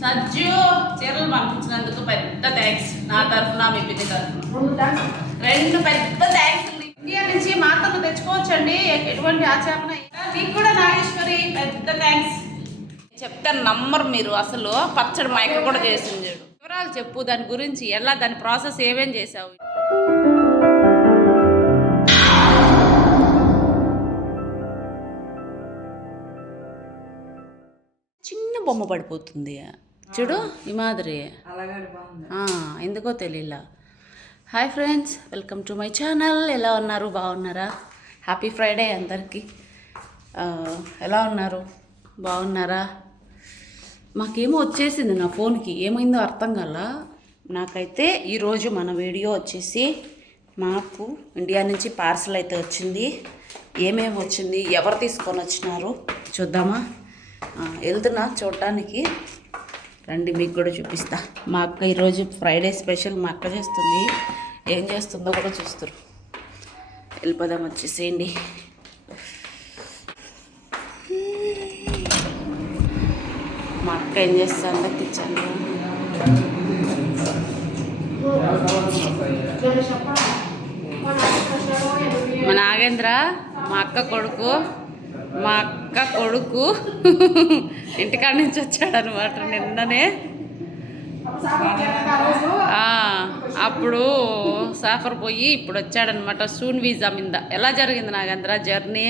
సజ్జు చీరలు పంపించినందుకు పెద్ద థ్యాంక్స్ నా తరఫున మీ పిన్ని తరఫున. రెండు పెద్ద థ్యాంక్స్ ఇండియా నుంచి మాత్రం తెచ్చుకోవచ్చండి. ఎటువంటి ఆచారణ నీకు కూడా నాగేశ్వరి పెద్ద థ్యాంక్స్ చెప్తాను నమ్మరు మీరు. అసలు పచ్చడి మైక కూడా చేసింది చూడు. వివరాలు చెప్పు దాని గురించి ఎలా దాని ప్రాసెస్ ఏమేం చేసావు? చిన్న బొమ్మ పడిపోతుంది. చూడు ఈ మాదిరి. ఎందుకో తెలియలా hi friends welcome to my channel ఎలా ఉన్నారు? బాగున్నారా? హ్యాపీ ఫ్రైడే అందరికీ. ఎలా ఉన్నారు? బాగున్నారా? మాకేమో వచ్చేసింది నా ఫోన్కి. ఏమైందో అర్థం కాల. నాకైతే ఈరోజు మన వీడియో వచ్చేసి మాకు ఇండియా నుంచి పార్సల్ అయితే వచ్చింది. ఏమేమి వచ్చింది? ఎవరు తీసుకొని వచ్చినారు? చూద్దామా? వెళ్తున్నా చూడటానికి రండి మీకు కూడా చూపిస్తా. మా అక్క ఈరోజు ఫ్రైడే స్పెషల్ మా అక్క చేస్తుంది. ఏం చేస్తుందో కూడా చూస్తారు వెళ్ళిపోదాం వచ్చేసేయండి. మా అక్క ఏం చేస్తుందో కిచెన్లో మా నాగేంద్ర మా అక్క కొడుకు. మా అక్క కొడుకు ఇంటికాడ నుంచి వచ్చాడు అనమాట నిన్ననే అప్పుడు సాఫర్ పోయి ఇప్పుడు వచ్చాడనమాట సూన్ వీజా మీద. ఎలా జరిగింది నాగేంద్ర జర్నీ?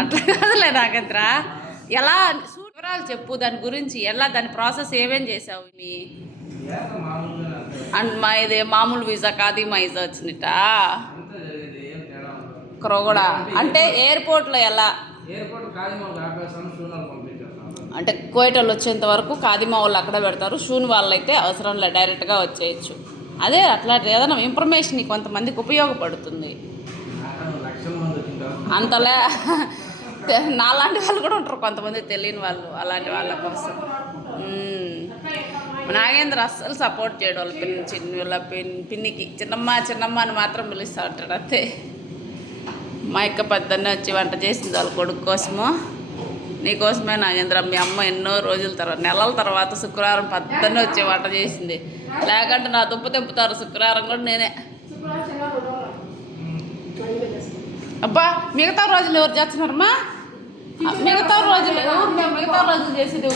అట్లా కాదులే నాగేంద్ర. ఎలా వివరాలు చెప్పు దాని గురించి ఎలా దాని ప్రాసెస్ ఏమేం చేసావు మీ? అండ్ మా ఇది మామూలు వీసా కాదు మా వీసా వచ్చినట్ట క్రోగడ? అంటే ఎయిర్పోర్ట్లో ఎలా? అంటే కోయటోళ్ళు వచ్చేంత వరకు కాదిమా వాళ్ళు అక్కడ పెడతారు. షూన్ వాళ్ళు అయితే అవసరం లేదు డైరెక్ట్గా వచ్చేయచ్చు. అదే అట్లా ఏదైనా ఇన్ఫర్మేషన్ కొంతమందికి ఉపయోగపడుతుంది. అంతలే. నాలాంటి వాళ్ళు కూడా ఉంటారు కొంతమంది తెలియని వాళ్ళు అలాంటి వాళ్ళ కోసం. నాగేంద్ర అస్సలు సపోర్ట్ చేయడు వాళ్ళ పిన్ని చిన్న వాళ్ళ పిన్ పిన్నికి. చిన్నమ్మ చిన్నమ్మ అని మాత్రం పిలుస్తూ ఉంటాడు అంతే. మా యొక్క పెద్దన్న వచ్చి వంట చేసింది వాళ్ళ కొడుకు కోసము. నీకోసమే నాగేంద్ర మీ అమ్మ ఎన్నో రోజుల తర్వాత నెలల తర్వాత శుక్రవారం పద్దన్న వచ్చి వంట చేసింది. లేకంటే నా దుప్ప తెంపుతారు శుక్రవారం కూడా నేనే. అబ్బా మిగతా రోజులు ఎవరు చేస్తున్నారమ్మా? మిగతా రోజులు మిగతా రోజులు చేసేది?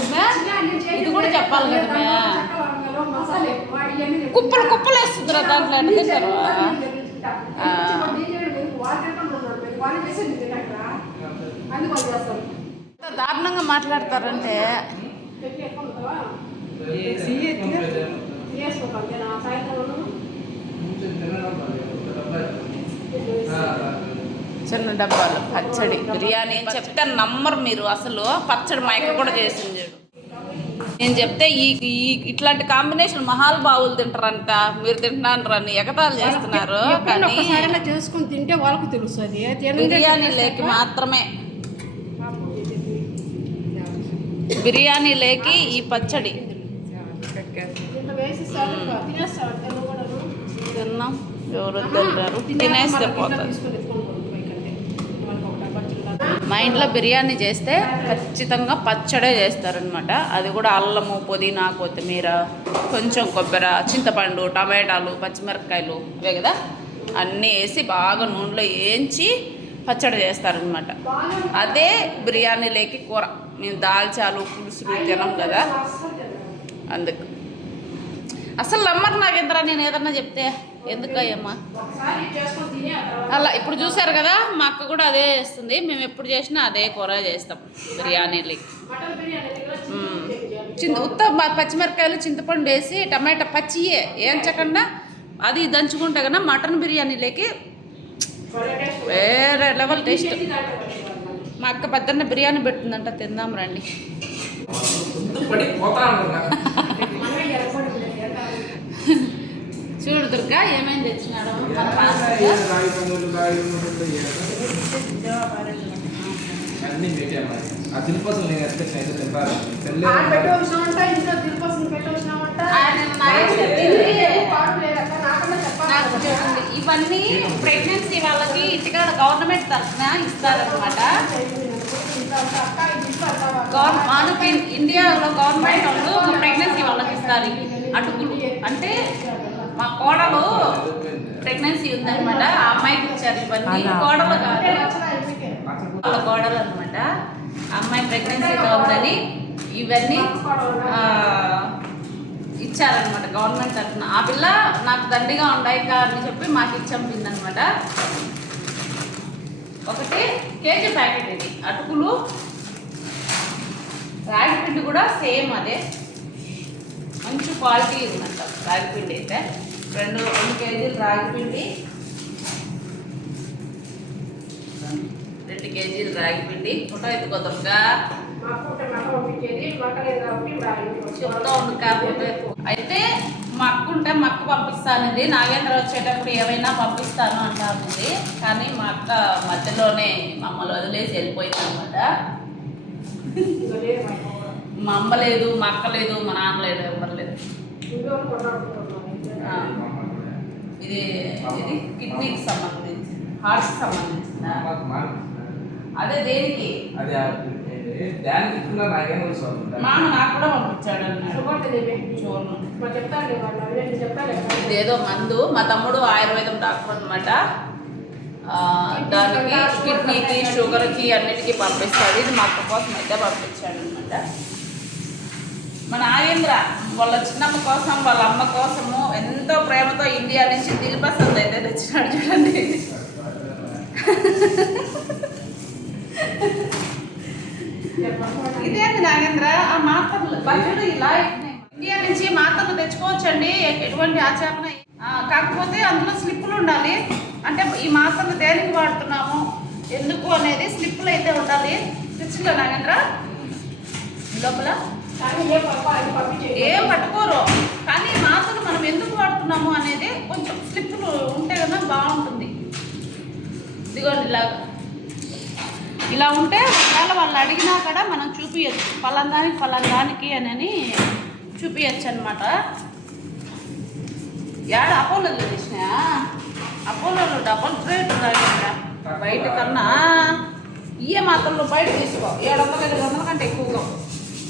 ఇది కూడా చెప్పాలి కదా మే. కుప్పలు కుప్పలు వేస్తుందిరా దాంట్లో. ఎంత దారుణంగా మాట్లాడతారంటే. చిన్న డబ్బాలు పచ్చడి బిర్యానీ చెప్తే నమ్మరు మీరు. అసలు పచ్చడి మైక కూడా చేసింది. నేను చెప్తే ఈ ఈ ఇట్లాంటి కాంబినేషన్ మహాల్ బావులు తింటారంట. మీరు తింటున్నారు అని ఎగతాలు చేస్తున్నారు కానీ చేసుకుని తింటే వాళ్ళకు తెలుస్తుంది. బిర్యానీ లేకి మాత్రమే. బిర్యానీ లేకి ఈ పచ్చడి. తిన్నాం. ఎవరు తింటారు తినేస్తే పోతుంది మా ఇంట్లో బిర్యానీ చేస్తే ఖచ్చితంగా పచ్చడే చేస్తారనమాట అది కూడా అల్లము పుదీనా కొత్తిమీర కొంచెం కొబ్బరి చింతపండు టమాటాలు పచ్చిమిరపకాయలు ఇవే కదా? అన్నీ వేసి బాగా నూనెలో వేయించి పచ్చడి చేస్తారనమాట అదే బిర్యానీలోకి కూర. మేము దాల్చాలు పులుసులు తినం కదా? అందుకు. అసలు నమ్మరు నాగేంద్ర నేను ఏదన్నా చెప్తే? ఎందుకయ్యమ్మా? అలా ఇప్పుడు చూసారు కదా మా అక్క కూడా అదే చేస్తుంది. మేము ఎప్పుడు చేసినా అదే కూర చేస్తాం బిర్యానీలు చింత ఉత్త పచ్చిమిరపకాయలు చింతపండు వేసి టమాటా పచ్చియే ఏంచకుండా అది దంచుకుంటే కన్నా మటన్ బిర్యానీలోకి వేరే లెవెల్ టేస్ట్. మా అక్క పెద్దన్న బిర్యానీ పెడుతుందంట తిందాం రండి పడి పోతా ఉంటారు చూడు దుర్గా ఏమేమి తెచ్చినాడు మన అన్నీ పెట్టాను మరి. ఆ తిరుపతి నేను అయితే తింటారు ఇవన్నీ ప్రెగ్నెన్సీ వాళ్ళకి ఇంటికాడ గవర్నమెంట్ తరఫున ఇస్తారనమాట మనకి ఇండియాలో గవర్నమెంట్ వాళ్ళు ప్రెగ్నెన్సీ వాళ్ళకి ఇస్తారు. అటుకులు. అంటే మా కోడలు ప్రెగ్నెన్సీ ఉందన్నమాట. ఆ అమ్మాయికి ఇచ్చారు ఇవన్నీ. కోడలు కాదు. వాళ్ళ కోడలు అనమాట అమ్మాయి ప్రెగ్నెన్సీగా ఉందని ఇవన్నీ ఇచ్చారనమాట గవర్నమెంట్ తరఫున. ఆ పిల్ల నాకు దండిగా ఉన్నాయి కా అని చెప్పి మాకు ఇచ్చంపిందనమాట ఒకటి కేజీ ప్యాకెట్ ఇది. అటుకులు రాగి పిండి కూడా సేమ్ అదే. మంచి క్వాలిటీ ఉందంట రాగి పిండి అయితే. రెండు రెండు కేజీలు రాగి పిండి. రెండు కేజీలు రాగి పిండి. ఫోటో ఉంది కాకపోతే అయితే. మా అక్క ఉంటే మా అక్క పంపిస్తానండి. నాగేంద్ర వచ్చేటప్పుడు ఏమైనా పంపిస్తాను అంటానండి. కానీ మా అక్క మధ్యలోనే మమ్మల్ని వదిలేసి వెళ్ళిపోయింది అనమాట మా అమ్మ లేదు మా అక్క లేదు మా నాన్న లేడు. లేదు ఇది ఇది కిడ్నీకి సంబంధించి హార్ట్కి సంబంధించిందా అదే దేనికి? అది దానికి ఇస్తున్నా నాకేం తెలుసు మామ నాకు కూడా పంపించాడు అన్నాడు. ఇదేదో మందు. మా తమ్ముడు ఆయుర్వేదం డాక్టర్ అనమాట దానికి కిడ్నీకి షుగర్కి అన్నిటికీ పంపిస్తాడు. ఇది మా అక్క కోసం అయితే పంపించాడు అనమాట మన నాగేంద్ర వాళ్ళ చిన్నమ్మ కోసం వాళ్ళ అమ్మ కోసము ఎంతో ప్రేమతో ఇండియా నుంచి దిల్పసంద్ అయితే తెచ్చినాడు చూడండి. ఇదేంది నాగేంద్ర ఆ మాత్రలు. బట్టలు ఇలా. ఇండియా నుంచి మాత్రలు తెచ్చుకోవచ్చండి. ఎటువంటి ఆచరణ కాకపోతే అందులో స్లిప్పులు ఉండాలి. అంటే ఈ మాత్రలు దేనికి వాడుతున్నాము? ఎందుకు అనేది స్లిప్పులు అయితే ఉండాలి. తెచ్చుకో నాగేంద్ర. లోపల. ఏం పట్టుకోరు. కానీ మాత్రం మనం ఎందుకు వాడుతున్నాము అనేది కొంచెం స్లిప్పులు ఉంటే కదా బాగుంటుంది. ఇదిగోండి ఇలాగా ఇలా ఉంటే ఒకవేళ వాళ్ళు అడిగినా కూడా మనం చూపించచ్చు పలాందానికి పలాందానికి అని చూపించచ్చు అనమాట యాడ అపోలో తెలిసిన అపోలోలో డబల్ రేట్ బయట కన్నా. ఇయే మాత్రంలో బయట తీసుకో. ఏడు వందల ఐదు వందల కంటే ఎక్కువగా.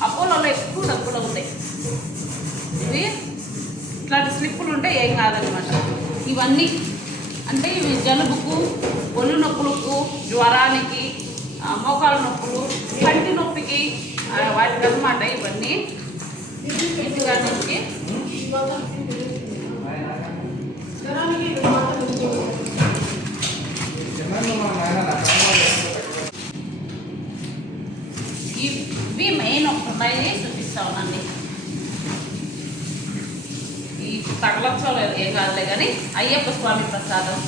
అపోలోలో ఎక్కువ డబ్బులు ఉంటాయి. ఇవి ఇట్లాంటి స్లిప్పులు ఉంటే ఏం కాదనమాట ఇవన్నీ అంటే ఇవి జలుబుకు ఒళ్ళు నొప్పులకు జ్వరానికి మోకాలు నొప్పులు కంటి నొప్పికి వాటికి అనమాట ఇవన్నీ. ఇంటికి ఇవి మెయిన్ ఒకటి ఉన్నాండి ఈ తగలచ్చలేదు ఏం కాదులే కానీ అయ్యప్ప స్వామి ప్రసాదం.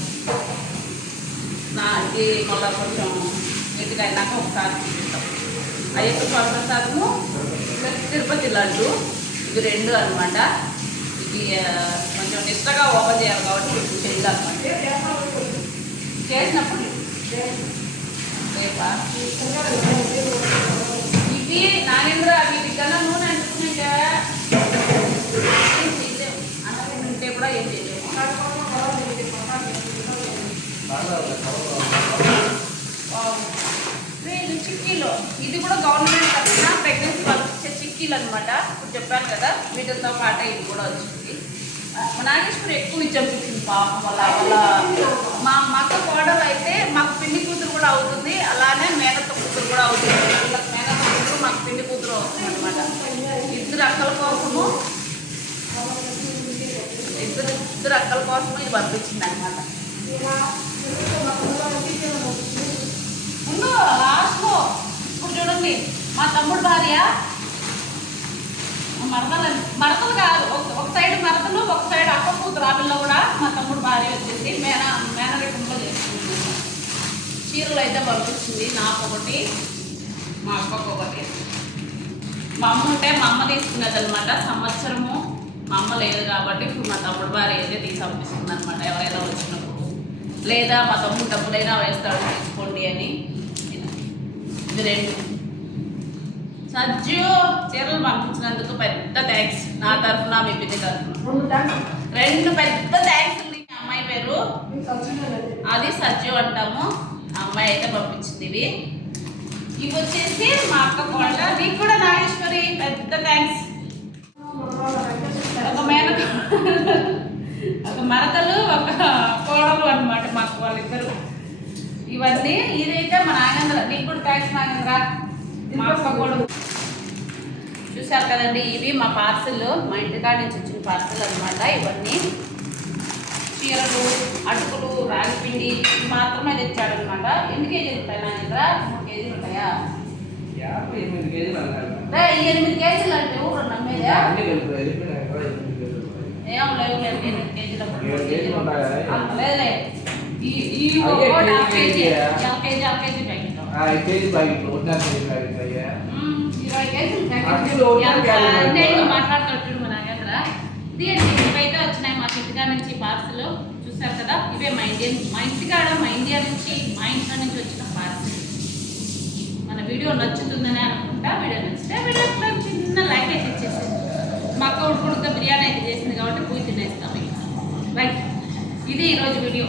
నా ఇది మళ్ళీ కొంచెం ఇంటికి అయినాక ఒకసారి చూపిస్తాం. అయ్యప్ప స్వామి ప్రసాదము తిరుపతి లడ్డు. ఇవి రెండు అనమాట ఇది కొంచెం నిష్టగా ఓపెన్ చేయాలి కాబట్టి ఇప్పుడు చేయాలన్నమాట చేసినప్పుడు రేపా ఇవి నాగేంద్ర వీటి కన్నా నూనె అంటుకుంటే ఏం చేయలేము అన్నం ఉంటే కూడా ఏం చేయలేము వీళ్ళు చిక్కీలు ఇది కూడా గవర్నమెంట్ తరఫున ప్రెగ్నెన్సీ వాళ్ళకి ఇచ్చే చిక్కీలు అనమాట ఇప్పుడు చెప్పాను కదా వీటితో పాటే ఇది కూడా వచ్చింది. మా నాగేశ్వరి ఎక్కువ ఇచ్చాం పాపం వల్ల. వాళ్ళ మా మక్క కోడలు అయితే మాకు పిండి కూతురు కూడా అవుతుంది అలానే మేనత్త కూతురు కూడా అవుతుంది. వీళ్ళకి మేనత్త కూతురు మాకు పిండి కూతురు అవుతుంది అనమాట ఇద్దరు అక్కల కోసము ఇద్దరు ఇద్దరు అక్కల కోసము ఇది పంపించింది అనమాట ముందు లాస్ట్లో ఇప్పుడు చూడండి మా తమ్ముడు భార్య. మరదలు మరదలు కాదు ఒక- ఒక సైడ్ మరదలు ఒక సైడ్ అక్క కూతురు. ఆ కూడా మా తమ్ముడు భార్య వచ్చేసి మేన మేనరికంలో చేసుకుంది చీరలు అయితే పంపించింది. నాకు ఒకటి మా అక్కకు ఒకటి మా అమ్మ ఉంటే మా అమ్మ తీసుకున్నది అనమాట సంవత్సరము మా అమ్మ లేదు కాబట్టి ఇప్పుడు మా తమ్ముడు భార్య అయితే తీసి పంపిస్తుంది అనమాట ఎవరైనా వచ్చినప్పుడు. లేదా మా తమ్ముడు డబ్బులైనా వేస్తాడు తీసుకోండి అని. ఇది రెండు. సజ్జు చీరలు పంపించినందుకు పెద్ద థ్యాంక్స్ నా తరఫున మీ పిన్ని తరఫున. రెండు పెద్ద థ్యాంక్స్ ఉంది మీ అమ్మాయి పేరు అది సజ్జు అంటాము. అమ్మాయి అయితే పంపించింది ఇవి. ఇవి వచ్చేసి మా అక్క కోళ్ళ. నీకు కూడా నాగేశ్వరి పెద్ద థ్యాంక్స్ ఒక మేనక ఒక మరదలు ఒక కోడలు అన్నమాట మాకు వాళ్ళిద్దరు. ఇవన్నీ ఇదైతే మా నాగేంద్ర. నీకు కూడా థ్యాంక్స్ నాగేంద్ర. మా అక్క కోడలు. చూశారు కదండి ఇవి మా పార్సల్ మా ఇంటికాడ నుంచి వచ్చిన పార్సల్ అన్నమాట. ఇవన్నీ చీరలు అటుకులు రాగిపిండి ఇవి మాత్రమే తెచ్చాడు అనమాట ఎన్ని కేజీలు ఉంటాయి నాగేంద్ర మూడు కేజీలు ఉంటాయా? ఎనిమిది కేజీలు అంటే ఊరు నమ్మేదా? ఏం లేవు లేదు ఎనిమిది కేజీలు లేదులే. ఈ KG? Half KG half KG packet ఆ, ఐదు కేజీలు ప్యాకెట్లు ఒకటిన్నర కేజీ ప్యాకెట్లు అయ్యా మ్మ్, ఇరవై కేజీలు ప్యాకెట్ అట్టిలో ఒకటి ఎంత క్యారీ అన్యాయంగా మాట్లాడుతాడు మా నాగేంద్ర ఇవైతే వచ్చినాయి మా ఇంటికాడ నుంచి పార్సల్ చూసారు కదా? ఇవే మా ఇండియన్ మా ఇంటికాడ మా ఇండియా నుంచి మా ఇంట్లో నుంచి వచ్చిన పార్సల్ మన వీడియో నచ్చుతుందని అనుకుంటా. వీడియో నచ్చితే వీడియో చిన్న లైక్ అయితే ఇచ్చేసింది మా అక్క ఉడుకుడుగా బిర్యానీ అయితే చేసింది కాబట్టి పూజ తినేస్తాం ఇక. రైట్ ఇది ఈరోజు వీడియో